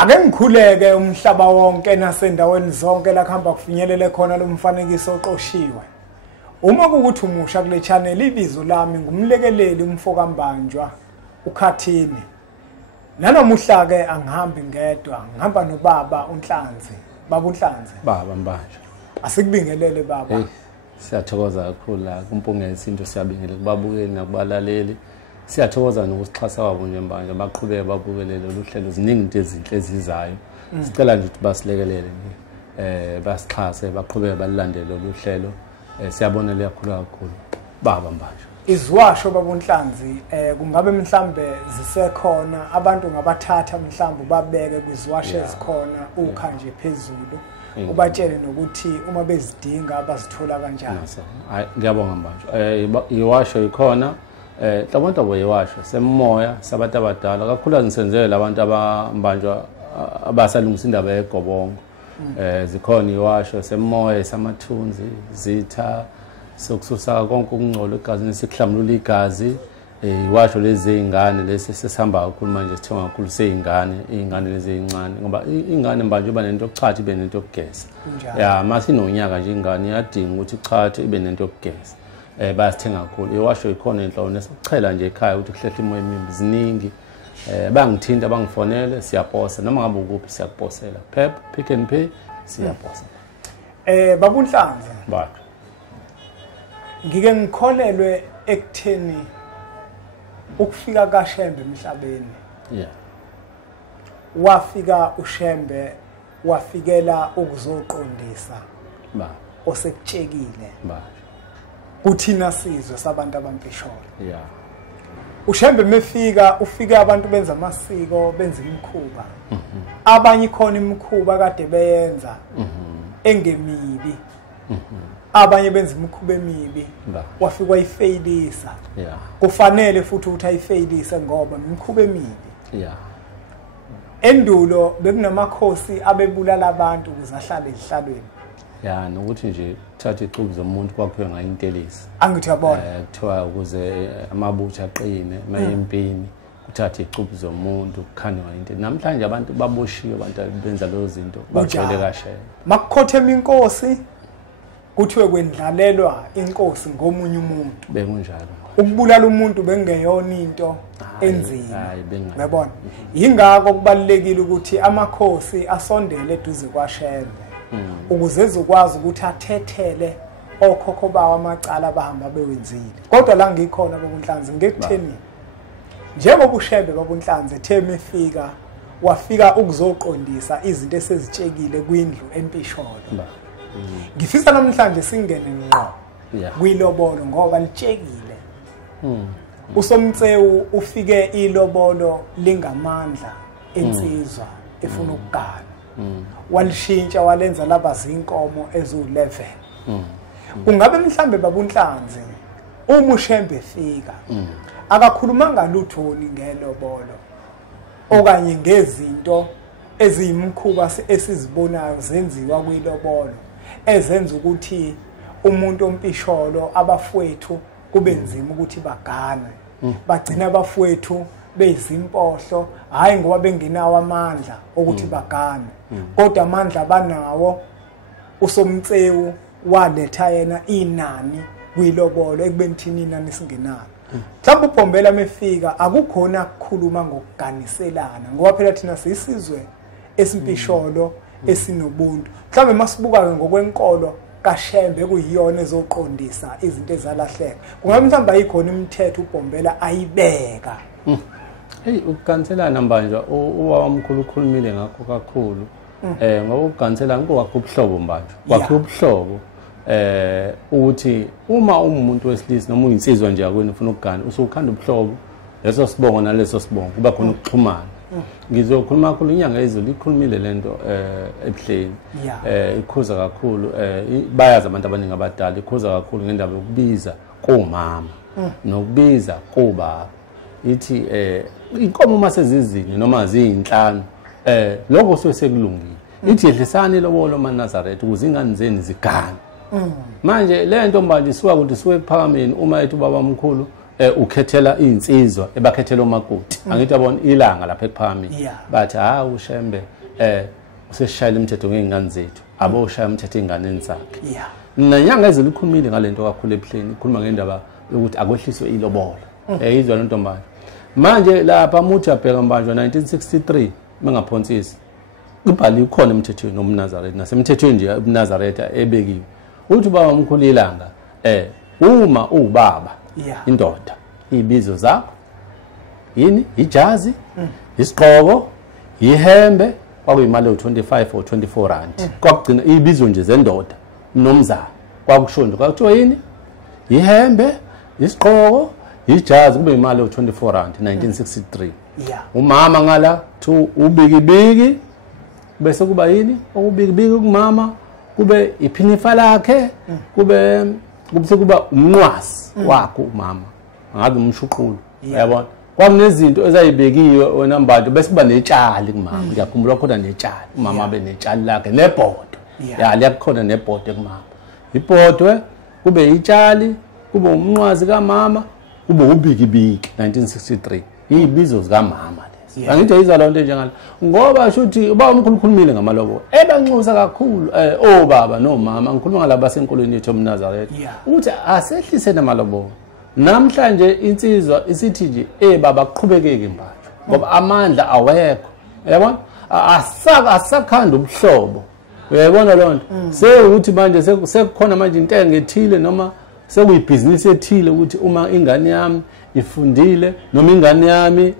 Ake ngikhuleke umhlaba wonke nasendaweni zonke la kuhamba kufinyelele khona lo mfanekiso oqoshiwe. Uma kukuthi umusha kule channel ibizo lami ngumlekeleli umfokambanjwa uKhathini. Nanomuhla ke angihambi ngedwa, ngihamba nobaba uNhlanzi. Baba uNhlanzi. Baba Mbanjwa. Asikubingelele baba. Hey, siyathokoza kakhulu la kumpungela isinto siyabingelela kubabukeli nakubalaleli. Siyathokoza nokusixhasa kwabo nje Mbanjwa baqhubeke babukelele oluhlelo ziningi into ezinhle ezizayo. Sicela nje ukuthi basilekelele basixhase baqhubeke balilandele oluhlelo. Siyabonela kakhulu baba Mbanjwa. Izwasho baba uNhlanzi kungabe mhlambe zisekhona abantu ngabathatha mhlambe babeke kwizwasho ezikhona ukha nje phezulu ubatshele nokuthi uma bezidinga abazithola kanjani. Ngiyabonga Mbanjwa. Iwasho ikhona abantu abayiwasho semoya sabantu abadala kakhulu ngisenzele abantu abambanjwa abasalungisa indaba yegobongo. Zikhona iwasho semoya samathunzi zitha sokususa konke ukungcola egazini sikuhlamlula igazi iwasho lezi izingane lesi sesihamba kakhulu manje sithenga kakhulu izingane lezi ezincane ngoba ingane Mbanjwa iba nento yokuchatha ibe nento yokugeza ya masinonyaka nje ingane iyadinga ukuthi ichathe ibe nento yokugeza bayasithenga kakhulu iwasho ikhona enhloko nesikuchela nje ekhaya ukuthi kuhlehle imoya emimbi ziningi bangithinta bangifonele siyaposa noma ngabe ukuphi siyakuposela Pep Pick n Pay siyaposa. Baba uNhlanzi Baba ngike ngikholelwe ekutheni ukufika kaShembe emhlabeni. Wafika uShembe wafikela ukuzoqondisa osekutshekile kuthina sizwe sabantu abampisholo. uShembe mefika ufike abantu benza amasiko benza imikhuba. Abanye khona imikhuba kade beyenza engemibi. Abanye benza imikhuba emibi wafika wayifailisa. Kufanele futhi ukuthi ayifailise ngoba imikhuba emibi. Endulo bekunamakhosi abebulala abantu ukuze ahlale ezihlalweni. Nokuthi nje thatha icubu zomuntu kwakhiwe ngayintelisi. Angithi yabona. Kuthiwa ukuze amabutha aqine mayempini kuthatha icubu zomuntu kukhane ngayintelisi. Namhlanje abantu baboshiwe abantu benza lezo zinto bagcwele kaShembe. Makukhothema inkosi kuthiwe kwendlalelwa inkosi ngomunye umuntu. Bekunjalo. Ukubulala umuntu bengeyona into enzima. Uyabona? Yingakho kubalekile ukuthi amakhosi asondele eduze kwaShembe. Ukuze ezokwazi ukuthi athethele okhokho bawo amacala abahamba bewenzile. Kodwa la ngikhona baba uNhlanzi ngekutheni njengoba uShembe baba uNhlanzi etheme efika wafika ukuzoqondisa izinto esezitshekile kwindlu empisholo. Ngifisa namhlanje singene ngqo kwilobolo ngoba litshekile. USomtsewu ufike ilobolo lingamandla ensizwa efuna ukugana. Walishintsha walenza laba zinkomo ezu11. Kungabe mhlambe baba uNhlanzi uma uShembe efika akakhuluma ngaluthoni ngelobolo okanye ngezinto eziyimkhuba esizibonayo zenziwa kwilobolo ezenza ukuthi umuntu ompisholo abafowethu kube nzima ukuthi bagane bagcina abafowethu bezimpohlo hayi ngoba bengenawo amandla ukuthi bagane kodwa amandla banawo uSomtsewu waletha yena inani kwilobolo ekubeni thina inani singenalo. Mhlawumbe uPhombela mefika akukhona ukukhuluma ngokuganiselana ngoba phela thina sisizwe esimpisholo esinobuntu. Mhlawumbe masibuka ke ngokwenkolo kaShembe kuyiyona ezoqondisa izinto ezalahleka. Kungabe mhlawumbe ayikhona imithetho uPhombela ayibeka. Ukukanselana Mbanjwa uwamkhulu ukhulumile ngakho kakhulu. Ngoba ukukanselana kwakho ubuhlobo Mbanjwa. Kwakho ubuhlobo ukuthi uma umuntu wesilisa noma uyinsizwa nje yakweni ufuna ukugana usukhanda ubuhlobo leso sibongo naleso sibongo kuba khona ukuxhumana. Ngizokhuluma kakhulu inyanga ezulu ikhulumile lento ebuhleni. Ikhuza kakhulu bayazi abantu abaningi abadala ikhuza kakhulu ngendaba yokubiza komama nokubiza kubaba. Ithi inkomo masezizini noma ziyinhlanu lokho sekulungile. Ithi yehlisana ilobolo maNazaretha ukuze ingane zeni zigane. Manje le nto Mbanjwa isuka ukuthi isuke ekuphakameni uma ethi ubaba omkhulu ukhethela insizwa ebakhethela umakoti angithi yabona ilanga lapha ePhakameni bathi uShembe useshayela imithetho ngezingane zethu abo ushaya imithetho einganeni zakhe nanyanga ezilikhulumile ngalento kakhulu ePhileni ikhuluma ngendaba yokuthi akwehliswe ilobolo izwa lento manje manje lapha muthi abheka mbanjwa 1963 mengaphonsisi ibhali ikhona emthethweni nomNazaretha nasemthethweni nje uNazaretha ebekiwe uthi baba umkhulu ilanga uma ubaba indoda ibizo zakho yini ijazi isigqoko ihembe kwakuyimali u25 or 24 rand kwakugcina ibizo nje zendoda nomzana kwakusho nje kwakuthiwa yini ihembe isigqoko ijazi kube imali u24 rand 1963 umama ngala to ubikibiki bese kuba yini ubikibiki kumama kube iphinifa lakhe kube kuba umnqwasi wakho umama ngabe umshuqulu yabona kwakunezinto ezayibekiwe wena mbantu bese kuba netshali kumama ngiyakhumbula khona netshali umama abe netshali lakhe nebhodo liyakhona nebhodo kumama ibhodwe kube itshali kube umnqwazi kamama kube ubikibiki 1963 izibizo zika mama lezi angithi ayizwa lonto njengalo ngoba shuthi uba umkhulukhulumile ngamalobolo ebanxusa kakhulu obaba nomama ngikhuluma ngalabo basenkolweni yethu eMnazaretha ukuthi asehlise namalobolo namhlanje insizwa isithi nje baba kuqhubekeke mbanjwa ngoba amandla awekho yabona asakhanda ubuhlobo uyayibona lonto sekuthi manje sekukhona manje intengo ethile noma sekuyibhizinisi ethile ukuthi uma ingane yami ifundile noma ingane yami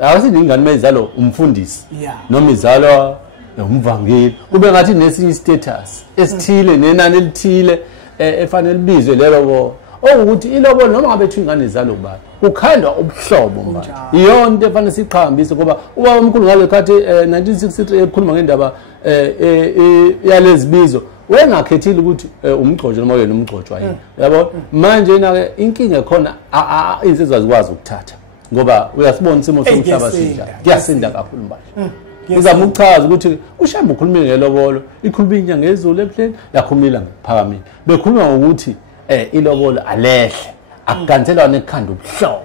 awusini ingane mayizalo umfundisi noma izalwa umvangeli kube ngathi nesinye status esithile nenani elithile efanele libizwe lelo ukuthi ilobolo noma ngabe thu ingane izalo kubani ukhandwa ubuhlobo manje iyonto efanele siqhambise ngoba uba omkhulu ngalekhathi 1963 ekhuluma ngendaba yalezibizo wengakhethile ukuthi umgcojo noma yena umgcojwa yini yabo manje na inkinga khona insizwa zikwazi ukuthatha ngoba uyasibona isimo somhlaba sinja kuyasinda kakhulu manje uzama ukuchaza ukuthi uShembe ukhulumile ngelobolo ikhuluma inyanga ezulu ePhileni yakhulumila ngephakameni bekhuluma ukuthi ilobolo alehle akuganzelwa nekhanda ubuhlobo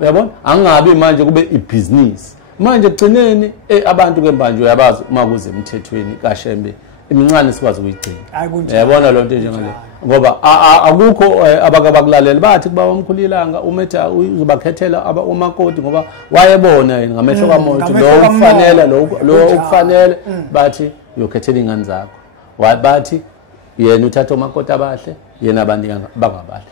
uyabona angabi manje kube ibusiness manje kugcineni abantu kembanjwe yabazi uma kuze emthethweni kaShembe imincane sikwazi ukuyigcina yabona lonto njengale ngoba akukho abakulalela bathi kuba umkhulilanga umetha uzobakhethela umakoti ngoba wayebona yena ngamehlo kamoya lo ufanele lo ukufanele bathi uyokhethela ingane zakho bathi yena uthatha umakoti abahle yena abanika bangabahle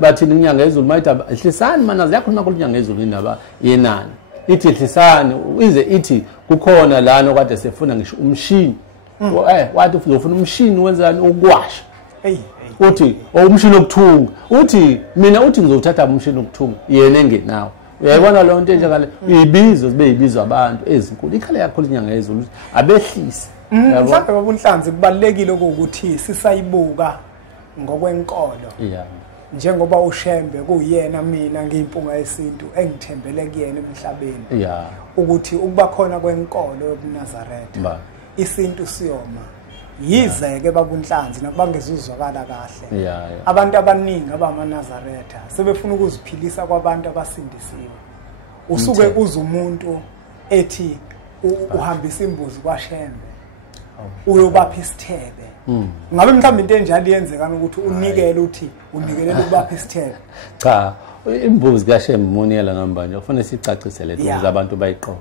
bathi inyanga ezulu mayithi ehlisani mana ziyakhuluma kulinyanga ezulu indaba yenani ithi ehlisani ize ithi kukhona lana okade sefuna ngisho umshini wathi uzofuna umshini wenzani ukwasha uthi umshini wokuthunga uthi mina uthi ngizothatha umshini wokuthunga yena engenawo uyayibona lonto njengale ibizo zibe ibizo abantu ezinkulu ikhala yakho inyanga ezulu abehlise mhlawumbe babunhlanzi kubalekile ukuthi sisayibuka ngokwenkolo njengoba uShembe kuyena mina ngiyimpunga yesintu engithembele kuyena emhlabeni ukuthi ukuba khona kwenkolo yobuNazaretha isintu siyoma yizeke babunhlanzi nabangezuzwakala kahle abantu abaningi abamaNazaretha sebefuna ukuziphilisa kwabantu abasindisiwe usuke uza umuntu ethi uhambisa imbuzi kwaShembe uyobapha isithebe ngabe mhlawumbe into enjalo yenzeka ukuthi unikele uthi unikelela ukubapha isithebe cha imbuzi kaShembe Moniela ngambanje kufanele sicacisele ukuthi abantu bayiqonde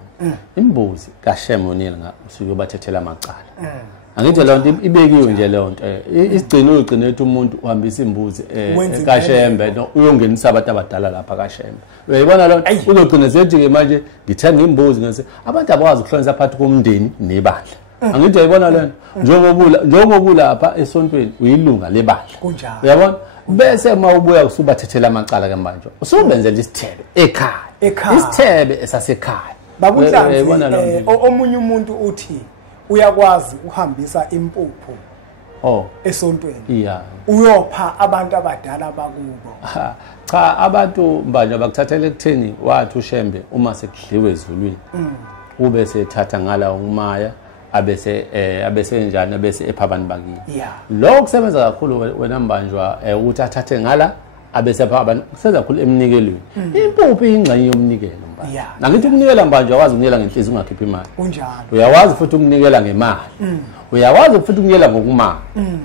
imbuzi kaShembe Moniela usuke ubathethela amacala angithi lonto ibekiwe nje lonto isigcino ethi umuntu uhambisa imbuzi kaShembe uyongenisa abantu abadala lapha kaShembe uyayibona lonto uzogcina sethi ke manje ngithenga imbuzi ngase abantu abakwazi ukuhlonisa phakathi komndeni nebandla angithi uyayibona lento njengoba lapha esontweni uyilunga lebandla uyabona bese mawubuya usubathethela amacala kemanje usubenzela isithebe ekhaya isithebe esasekhaya babunhlanzi omunye umuntu uthi uyakwazi uhambisa impuphu esontweni uyopha abantu abadala bakubo cha abantu manje bakuthathele ekutheni wathi uShembe uma sekudliwe ezulwini ube sethatha ngala umaya abese njani abese epha abantu bakini lo kusebenza kakhulu wena mbanjwa ukuthi athathe ngala abese pha abantu kusenza kakhulu emnikelweni impuphu ingxenye yomnikelo manje nakithi ukunikela manje uyawazi ukunikela ngenhliziyo ungakhipha imali kunjalo uyawazi futhi ukunikela ngemali uyawazi futhi ukunikela ngokumaya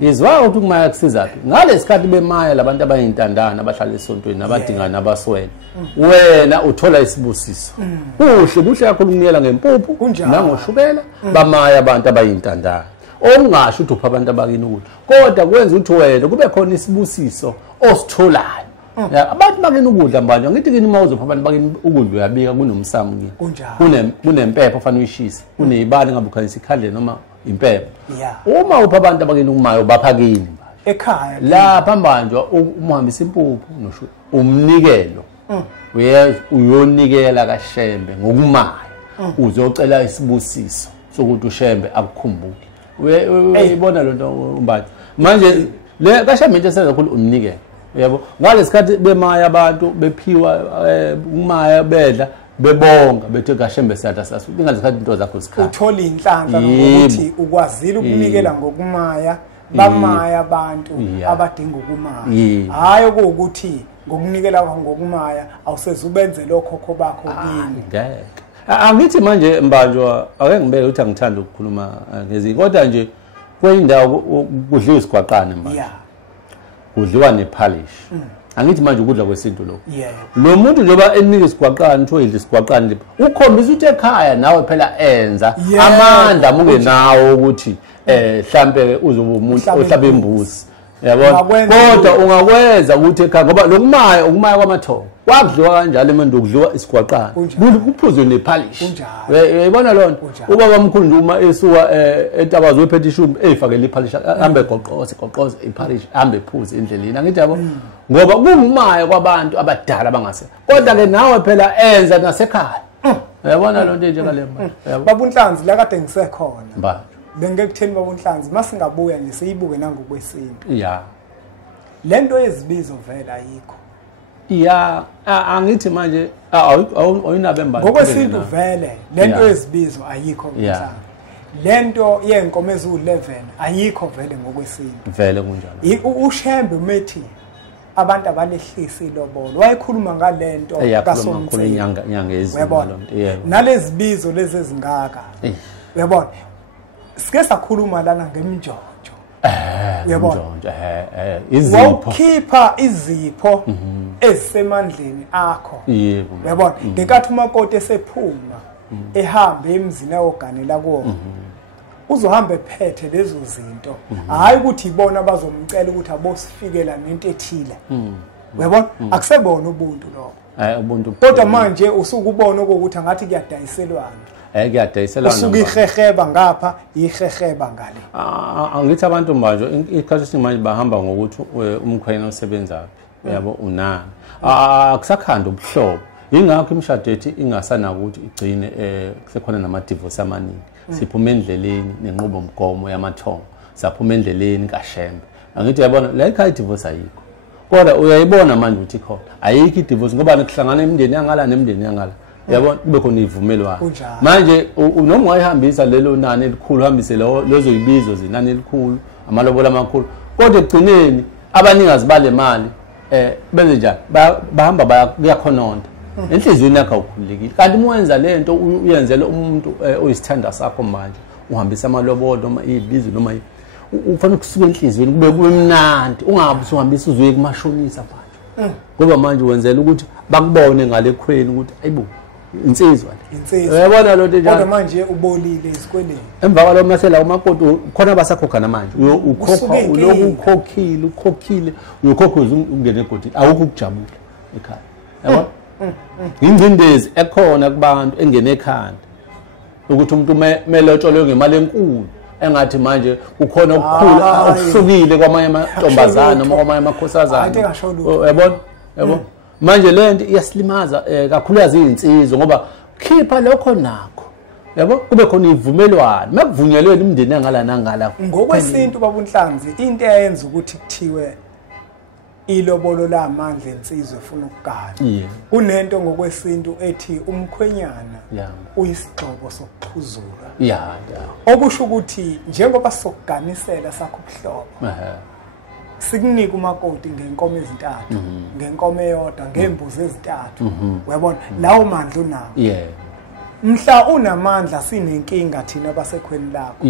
izwa ukuthi ukumaya kusizaphi ngalesikhathi bemaya labantu abayintandana abahlala esontweni abadingana nabaswele wena uthola isibusiso kuhle kakhulu ukunikela ngempuphu nangoshukela bamaya abantu abayintandana ongasho ukuthi upha abantu abakini ukudla kodwa kwenza ukuthi wena kube khona isibusiso ositholayo abantu bakini ukudla manje ngithi kini uma uzopha abantu bakini ukudla uyabika kunomsamo kunempepho fanele uyishise kunezibani ngabe ukhanyisa ikhandle noma impepho uma upha abantu abakini ukumayo bapha kini ekhaya lapha manje umhambisa impuphu nosho umnikelo uyonikela kaShembe ngokumaya uzocela isibusiso sokuthi uShembe akukhumbule uyibona lonto umbathi manje le kaShembe into esenza kakhulu umnikelo yabo ngalesikhathi bemaya abantu bephiwa umaya bedla bebonga bethe kaShembe siyatha sasu ingalesikhathi into zakho sikhala uthola inhlanhla ngokuthi ukwazile ukunikela ngokumaya bamaya abantu abadinga ukumaya hayi ukuthi ngokunikela ngokumaya awuseze ubenze lokho bakho kini ngeke angithi manje mbanjwa ake ngibeke ukuthi angithanda ukukhuluma ngezinto kodwa nje kweyindawo kudliwa isigwaqane manje kudliwa nepolish angithi manje ukudla kwesintu lokho lo muntu njengoba enika isigwaqane utho idla isigwaqane ukhombisa ukuthi ekhaya nawe phela enza amandla munge nawo ukuthi mhlambe uzoba umuntu ohlaba imbuzi yabona kodwa ungakwenza ukuthi ekhaya ngoba lokumaya kwamathongo wakudliwa kanjalo manje ukudliwa isigwaqane kuphuzwe nepolish uyayibona lonto ubaba omkhulu nje uma esuka entabazo wephethe ishumbu efakele ipolish ahambe goqoze ipolish ahambe phuze endleleni angithi yabo ngoba kungumaya kwabantu abadala bangase kodwa ke nawe phela enza nasekhaya uyabona lonto nje ngale manje baba uNhlanzi la kade ngisekhona bengekutheni baba uNhlanzi masingabuya nje siyibuke nangokwesintu lento yezibizo vela ayikho angithi manje awuyinabe manje ngokwesintu vele lento yezibizo ayikho mhlawumbe lento yenkomo ezu11 ayikho vele ngokwesintu vele kunjalo uShembe umethi abantu abalehlisa ilobolo wayekhuluma ngalento kaSomthweni inyanga ezimalo nalezi bizo lezi ezingaka uyabona sike sakhuluma lana ngemjonjo uyabona izipho wawukhipha izipho ezisemandleni akho uyabona ngenkathi umakoti esephuma ehambe emzini ayoganela kuwona uzohamba ephethe lezo zinto hayi ukuthi ibona bazomcela ukuthi abosifikela nento ethile uyabona akusebona ubuntu lokho ubuntu kodwa manje usukubona ukuthi angathi kuyadayiselwana kuyadayiselwana usuke iheheba ngapha iheheba ngale angithi abantu manje ikhathi simanje bahamba ngokuthi umkhwena osebenzayo yabo unani akusakhanda ubuhlobo ingakho imishado ethi ingasana ukuthi igcine kusekhona nama divorce amaningi siphuma endleleni nenqubomgomo yamathongo saphuma endleleni kaShembe angithi uyabona la ikhaya divorce ayikho kodwa uyayibona manje ukuthi khona ayikho divorce ngoba nikuhlangana imindeni yangala nemindeni yangala yabona kube khona ivumelwano manje noma ungayihambisa lelo nani elikhulu hambise lezo ibizo zinani elikhulu amalobola amakhulu kodwa egcineni abaningazi bale mali benze njani bahamba kuyakhononda enhlizweni yakhe awukhululekile kanti mwenza lento uyenzela umuntu oyisithanda sakho manje uhambisa amalobolo noma ibizo noma ufanele ukusuka enhlizweni kube mnandi ungabe uhambisa uzoye kumashonisa manje ngoba manje wenzela ukuthi bakubone ngale khweni ukuthi ayibo insizwa uyabona lo nto njalo kodwa manje ubolile isikweleni emva kwalo masela umakoti khona basakhokha namanje ukhokha ukhokhile uyokhokhoza ungene egodini awukho ukujabula ekhaya yabona ingcindezi ekhona kubantu engene ekhanda ukuthi umuntu melotsholwe ngemali enkulu engathi manje kukhona okukhulu okuhlukile kwamanye amantombazana noma kwamanye amakhosazana yabona manje lento iyasilimaza kakhulukazi izinsizwa ngoba khipha lokho nakho yabo kube khona ivumelwano makuvunyelweni imindeni engala nangala ngokwesintu baba uNhlanzi into eyenza ukuthi kuthiwe ilobolo lamandla insizwe efuna ukugana kunento ngokwesintu ethi umkhwenyana uyisigxobo sokuxhuzula okusho ukuthi njengoba sokuganisela sakho ubuhlobo sikunika umakoti ngenkomo ezintathu ngenkomo eyodwa ngembuzi ezintathu uyabona lawo mandla unawo mhla unamandla sinenkinga thina basekhweni lakho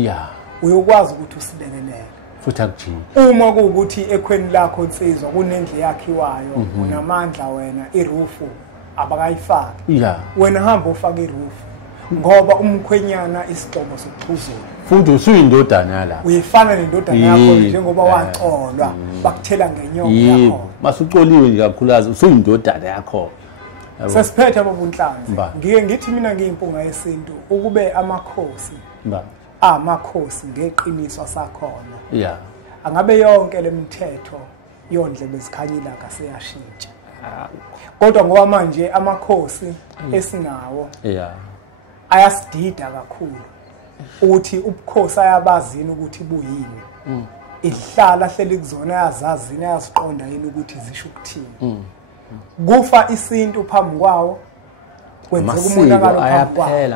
uyokwazi ukuthi usilekelele futhi akujini uma kuukuthi ekhweni lakho insizwa kunendle yakhiwayo unamandla wena irufu abakayifaki wena hamba ufaka irufu ngoba umkhwenyana isigcobo sokuphuzula futhi usuyindodana yala uyifana nendodana yakho njengoba wacolwa bakuthela ngenyongo yakho masucoliwe kakhulukazi usuyindodana yakho sesiphethe abobunhlanzi ngike ngithi mina ngiyimpunga yesintu ukube amakhosi amakhosi ngeqiniso asakhona angabe yonke lemithetho yondle bezikhanyila kaseyashintsha kodwa ngoba manje amakhosi esinawo ayasidida kakhulu ukuthi ubukhosi ayabazini ukuthi buyini ihlala hleli kuzona yazazini ayaziqonda yini ukuthi zisho ukuthini kufa isintu phambi kwawo kwenzeka umonakalo phambi kwawo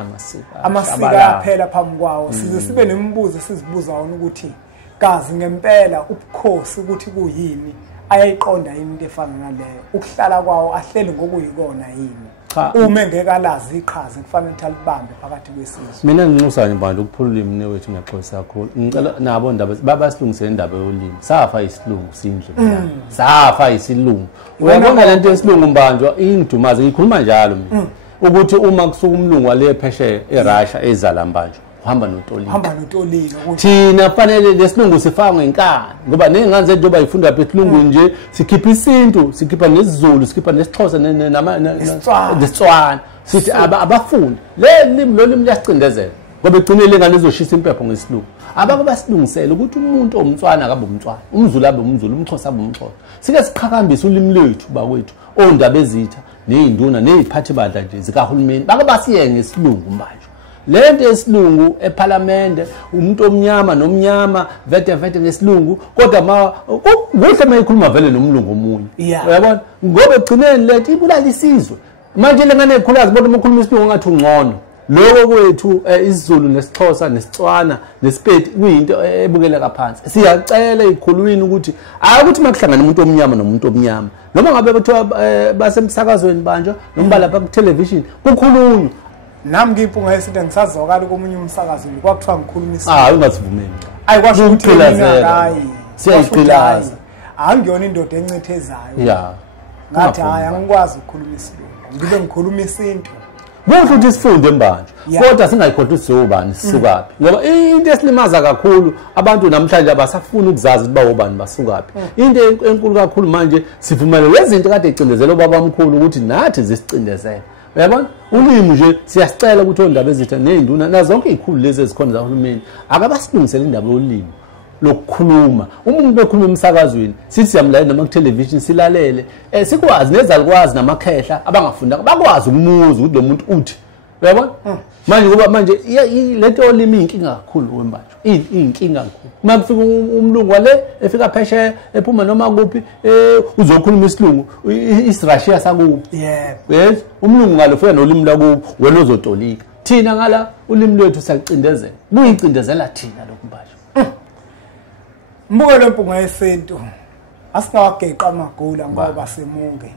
amasiko ayaphela phambi kwawo size sibe nemibuzo sizibuza wona ukuthi kazi ngempela ubukhosi ukuthi kuyini ayayiqonda yini into efana naleyo ukuhlala kwawo ahleli ngokuyikona yini uma engeke alazi iqhaza kufanele ukuthi alibambe phakathi kwesizwe mina nginxusa nje manje ukuphulula imine wethu ngiyaxolisa kakhulu ngicela nabo ndaba babasilungisele indaba yolimi safa isilungu sindle safa isilungu uyabona lento yesilungu mbanjwa ingidumaza ngikhuluma njalo mina ukuthi uma kusuka umlungu wale pheshe eRussia ezala mbanjwa uhamba notolika thina fanele lesilungu sifaka ngenkani ngoba nengane zethu njengoba ifunda lapha esilungwini nje sikhipha isintu sikhipha nesizulu sikhipha nesixhosa nesitswana sithi abafundi lelimi lolimi liyasicindezela ngoba egcinile ingane izoshisa impepho ngesilungu abake basilungisele ukuthi umuntu omtswana akabe umtswana umzulu abe umzulu umxhosa abe umxhosa sike siqhakambisa ulimi lwethu bakwethu ondaba ezitha nezinduna neziphathi badla nje zikahulumeni bake basiye ngesilungu manje lento yesilungu eParliament umuntu omnyama nomnyama vete ngesilungu kodwa kuhle mayikhuluma vele nomlungu omunye uyabona ngoba egcineni lethi ibulala isizwe manje lengane ekhulazi bodwa ukukhuluma isilungu ngathi ungcono lokho kwethu isiZulu nesixhosa nesitswana nesipedi kuyinto ebukeleka phansi siyacela ikhulwini ukuthi akuthi makuhlangana umuntu omnyama nomuntu omnyama noma ngabe bethiwa basemsakazweni banje noma lapha ku television kukhulunywa nami ngiyimpunga yesinto ngisazwakala komunye umsakazo kwakuthiwa ngikhuluma isilungu ungasivumeli ayikwasho ukuthi mina hayi siyayiqilaza angiyona indoda encethezayo ngathi hayi angikwazi ukukhuluma isilungu ngibe ngikhuluma isintu kuhle ukuthi sifunde mbanjwa kodwa singayikhohlwa siyobani sisukaphi ngoba into esilimaza kakhulu abantu namhlanje abasafuna ukuzazi ukuthi bawobani basukaphi into enkulu kakhulu manje sivumela lezi zinto kade icindezela ubabamkhulu ukuthi nathi zisicindezele uyabona ulimi nje siyasicela ukuthi ondaba ezitha nezinduna nazonke izikhulu lezi ezikhona zahulumeni akabasilungisele indaba yolimi lokukhuluma umuntu bekhuluma emsakazweni sithi siyamlalela noma ku television silalele sikwazi nezalukwazi namakhehla abangafunda bakwazi ukumuza ukuthi lo muntu uthi uyabona manje kuba manje lento yolimi inkinga kakhulu wembanjwa inkinga kakhulu uma kufika umlungu wale efika pheshe ephuma noma kuphi uzokhuluma isilungu isiRussia sakuphi yes umlungu ngalo ufika nolimi lakubo wena uzotolika thina ngala ulimi lwethu siyacindezela kuyicindezela thina lokumbanjwa mbuko lempunga yesintu asinawageqa amagula ngoba semunge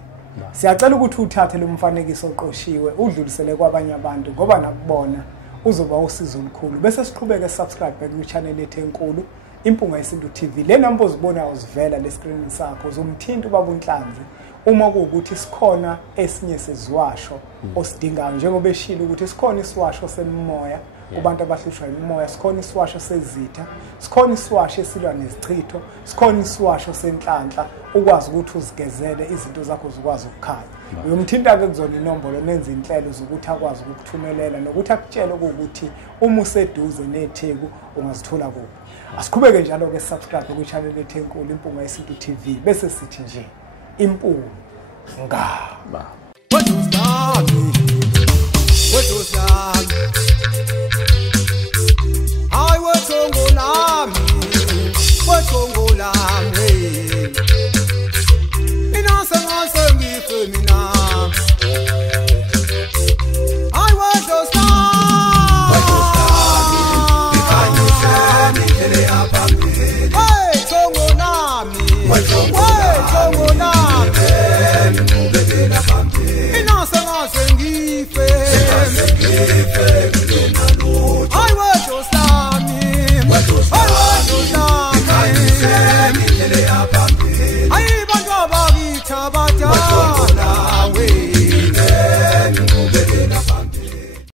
siyacela ukuthi uthathe lo mfanekiso oqoshiwe udlulisele kwabanye abantu ngoba nakubona uzoba usizo olukhulu bese siqhubeke subscribe ku channel yethu enkulu Impunga Yesintu TV le number uzibona uzivela le screen sakho uzomthinta ubabunhlanzi uma kuukuthi sikhona esinye seziwasho osidingayo njengoba eshilo ukuthi sikhona isiwasho semimoya kubantu abahlushwa imimoya sikhona isiwasho sezitha sikhona isiwasho esilwa nezichitho sikhona isiwasho senhlanhla ukwazi ukuthi uzigezele izinto zakho zikwazi ukukhanya uyomthinta ke kuzona inombolo nenza inhlelo zokuthi akwazi ukuthumelela nokuthi akutshele ukuthi uma useduze netheku ungazithola kuphi asiqhubeke njalo ke subscribe ku channel yethu enkulu Impunga Yesintu TV bese sithi nje impunga ngaba what was that